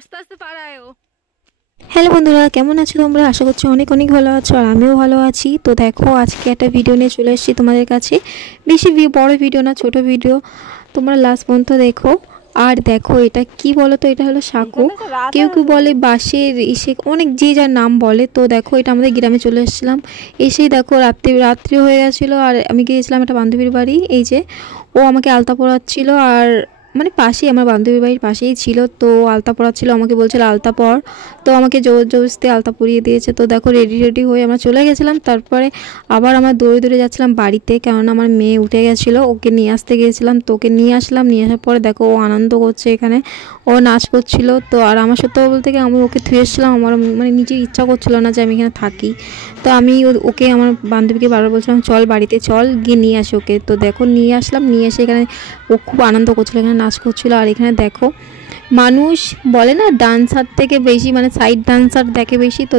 আস্তে আস্তে পারায়ও। হ্যালো বন্ধুরা, কেমন আছো তোমরা? আশা করছি অনেক অনেক ভালো আছো, আর আমিও ভালো আছি। তো দেখো, আজকে একটা ভিডিও নিয়ে চলে এসেছি তোমাদের কাছে। বেশি বড় ভিডিও না, ছোট ভিডিও। তোমরা লাস্ট পর্যন্ত দেখো। আর দেখো, এটা কি বলো তো, এটা হলো সাঁকো। কেউ কেউ বলে বাঁশের ইসে, অনেক যে যার নাম বলে। তো দেখো, এটা আমাদের গ্রামে চলে এসেছিলাম। এসেই দেখো রাত্রি হয়ে গেছিলো, আর আমি গিয়েছিলাম একটা বান্ধবীর বাড়ি। এই যে ও আমাকে আলতা পরাচ্ছিল, আর মানে পাশেই, আমার বান্ধবীর বাড়ির পাশেই ছিল। তো আলতা পরাচ্ছিল, আমাকে বলছিল আলতা পর। তো আমাকে জোর জবরদস্তি আলতা পরিয়ে দিয়েছে। তো দেখো, রেডি হয়ে আমরা চলে গেছিলাম। তারপরে আবার আমরা দৌড়ে যাচ্ছিলাম বাড়িতে, কেননা আমার মেয়ে উঠে গেছিলো। ওকে নিয়ে আসতে গিয়েছিলাম, তো ওকে নিয়ে আসলাম। নিয়ে আসার পরে দেখো, ও আনন্দ করছে এখানে, ও নাচ করছিল। তো আর আমার সত্যি বলতে গিয়ে আমি ওকে থুয়ে এসেছিলাম, আমার মানে নিজের ইচ্ছা করছিল না যে আমি এখানে থাকি। তো আমি ওকে, আমার বান্ধবীকে বারবার বলছিলাম চল বাড়িতে চল, গিয়ে নিয়ে আসি ওকে। তো দেখো, নিয়ে আসলাম। নিয়ে এসে এখানে ও খুব আনন্দ করছিল, এখানে নাচ করছিল। আর এখানে দেখো, মানুষ বলে না ডান্সার থেকে বেশি, মানে সাইড ডান্সার দেখে বেশি। তো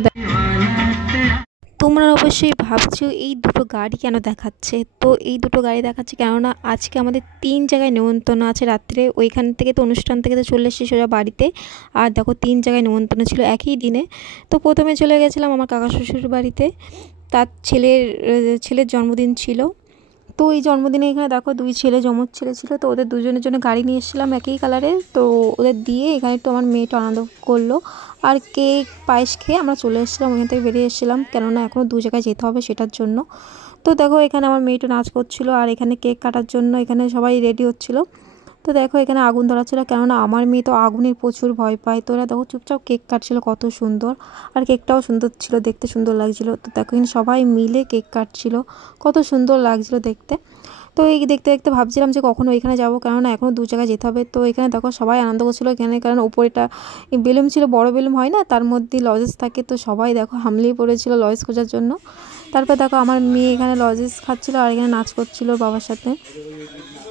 তোমরা অবশ্যই ভাবছো এই দুটো গাড়ি কেন দেখাচ্ছে। তো এই দুটো গাড়ি দেখাচ্ছে কেননা আজকে আমাদের 3 জায়গায় নেমন্তন্ন আছে রাত্রে। ওইখান থেকে তো, অনুষ্ঠান থেকে তো চলে এসেছি সোজা বাড়িতে। আর দেখো, 3 জায়গায় নেমন্তন্ন ছিল একই দিনে। তো প্রথমে চলে গেছিলাম আমার কাকা শ্বশুর বাড়িতে, তার ছেলের জন্মদিন ছিল। তো এই জন্মদিনে এখানে দেখো 2 ছেলে, যমজ ছেলে ছিল। তো ওদের দুজনের জন্য গাড়ি নিয়ে এসেছিলাম একই কালারের। তো ওদের দিয়ে এখানে একটু আমার মেয়েটা আনন্দ করলো। আর কেক পায়েস খেয়ে আমরা চলে এসেছিলাম, ওখান থেকে বেরিয়ে এসেছিলাম, কেননা এখনও 2 জায়গায় যেতে হবে সেটার জন্য। তো দেখো, এখানে আমার মেয়েটা নাচ করছিল, আর এখানে কেক কাটার জন্য এখানে সবাই রেডি হচ্ছিল। তো দেখো, এখানে আগুন ধরা ছিল, কেননা আমার মেয়ে তো আগুনের প্রচুর ভয় পায়। তো ওরা দেখো চুপচাপ কেক কাটছিল, কত সুন্দর। আর কেকটাও সুন্দর ছিল, দেখতে সুন্দর লাগছিল। তো দেখো, এখানে সবাই মিলে কেক কাটছিল, কত সুন্দর লাগছিল দেখতে। তো এই দেখতে দেখতে ভাবছিলাম যে কখনো এখানে যাবো, কেননা এখনও 2 জায়গায় যেতে হবে। তো এখানে দেখো সবাই আনন্দ করছিলো এখানে, কারণ ওপরেটা বেলুন ছিল, বড় বেলুন হয় না, তার মধ্যে লজেস থাকে। তো সবাই দেখো হামলেই পড়েছিল লজেস খোঁজার জন্য। তারপর দেখো, আমার মেয়ে এখানে লজেস খাচ্ছিলো, আর এখানে নাচ করছিলো বাবার সাথে।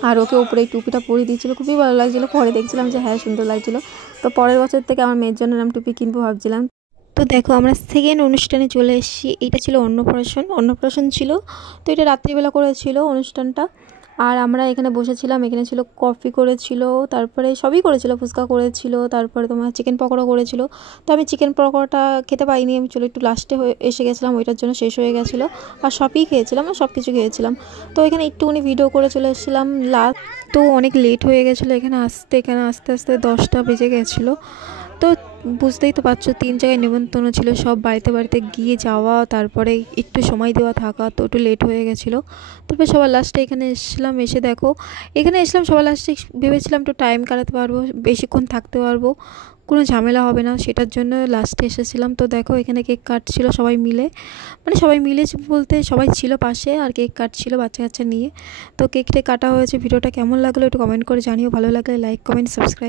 আর ওকে উপরে এই টুপিটা পরিয়ে দিয়েছিলো, খুবই ভালো লাগছিলো। পরে দেখছিলাম যে হ্যাঁ, সুন্দর লাগছিলো। তো পরের বছর থেকে আমার মেয়ের জন্য আমি টুপি কিনবো ভাবছিলাম। তো দেখো, আমরা সেকেন্ড অনুষ্ঠানে চলে এসেছি। এটা ছিল অন্নপ্রাশন ছিল। তো এটা রাত্রিবেলা করেছিল অনুষ্ঠানটা। আর আমরা এখানে বসেছিলাম, এখানে ছিল কফি করেছিল, তারপরে সবই করেছিল, ফুচকা করেছিল, তারপরে তোমার চিকেন পকোড়া করেছিল। তো আমি চিকেন পকোড়াটা খেতে পাইনি, আমি চলে একটু লাস্টে এসে গেছিলাম, ওইটার জন্য শেষ হয়ে গেছিলো। আর সবই খেয়েছিলাম, আর সব কিছু খেয়েছিলাম। তো এখানে একটুখানি ভিডিও করে চলে এসেছিলাম লাস্ট। তো অনেক লেট হয়ে গেছিলো এখানে আস্তে আস্তে 10টা বেজে গেছিলো। তো বুঝতেই তো পারছো, 3 জায়গায় নেমন্তন্ন ছিল, সব বাড়িতে গিয়ে যাওয়া, তারপরে একটু সময় দেওয়া থাকা, তো একটু লেট হয়ে গেছিলো। তারপরে সবার লাস্টে এখানে এসেছিলাম। এসে দেখো, এখানে এসলাম সবার লাস্টে, ভেবেছিলাম একটু টাইম কাটাতে পারবো, বেশিক্ষণ থাকতে পারবো, কোনো ঝামেলা হবে না, সেটার জন্য লাস্টে এসেছিলাম। তো দেখো, এখানে কেক কাটছিল সবাই মিলে, মানে সবাই মিলে বলতে সবাই ছিল পাশে, আর কেক কাটছিল বাচ্চা কাচ্চা নিয়ে। তো কেকটা কাটা হয়েছে। ভিডিওটা কেমন লাগলো একটু কমেন্ট করে জানিও, ভালো লাগলে লাইক, কমেন্ট, সাবস্ক্রাইব।